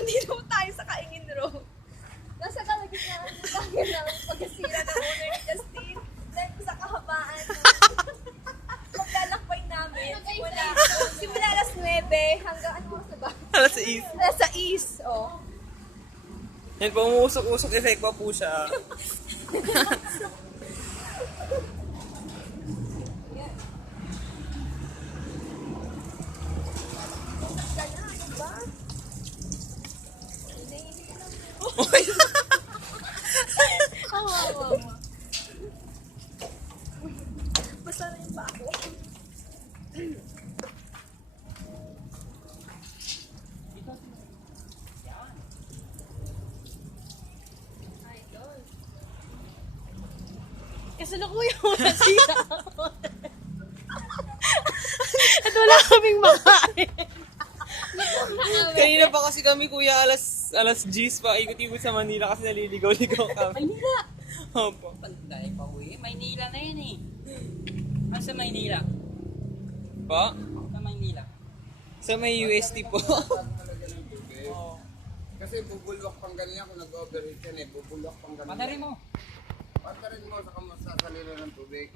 Nandito tayo sa Kaingin Road. Nasa kalagitnaan tayo ng pagkasira ng owner ni Justin. Then sa kahabaan ng paglalakbay namin. Simula alas 9 hanggang ano oras na ba? Alas 6. Nasa east, oh. Yan po, umuusok-usok effect pa po siya. Basta na yung ba ako? Kasalukuyan mo na siya. At wala kaming makain. Kanina pa kasi kami, kuya, alas 10 pa, ikot-ikot sa Manila kasi naliligaw-ligaw kami. Manila. Opo. Pantay pa uwi. Maynila na yan eh. Ano sa Maynila? Pa? Sa Maynila. Sa may UST po. Kasi bubulwak pang ganyan kung nag-overheat yan eh. Bubulwak pang ganyan. Patarin mo. Patarin mo sa salila ng tubig.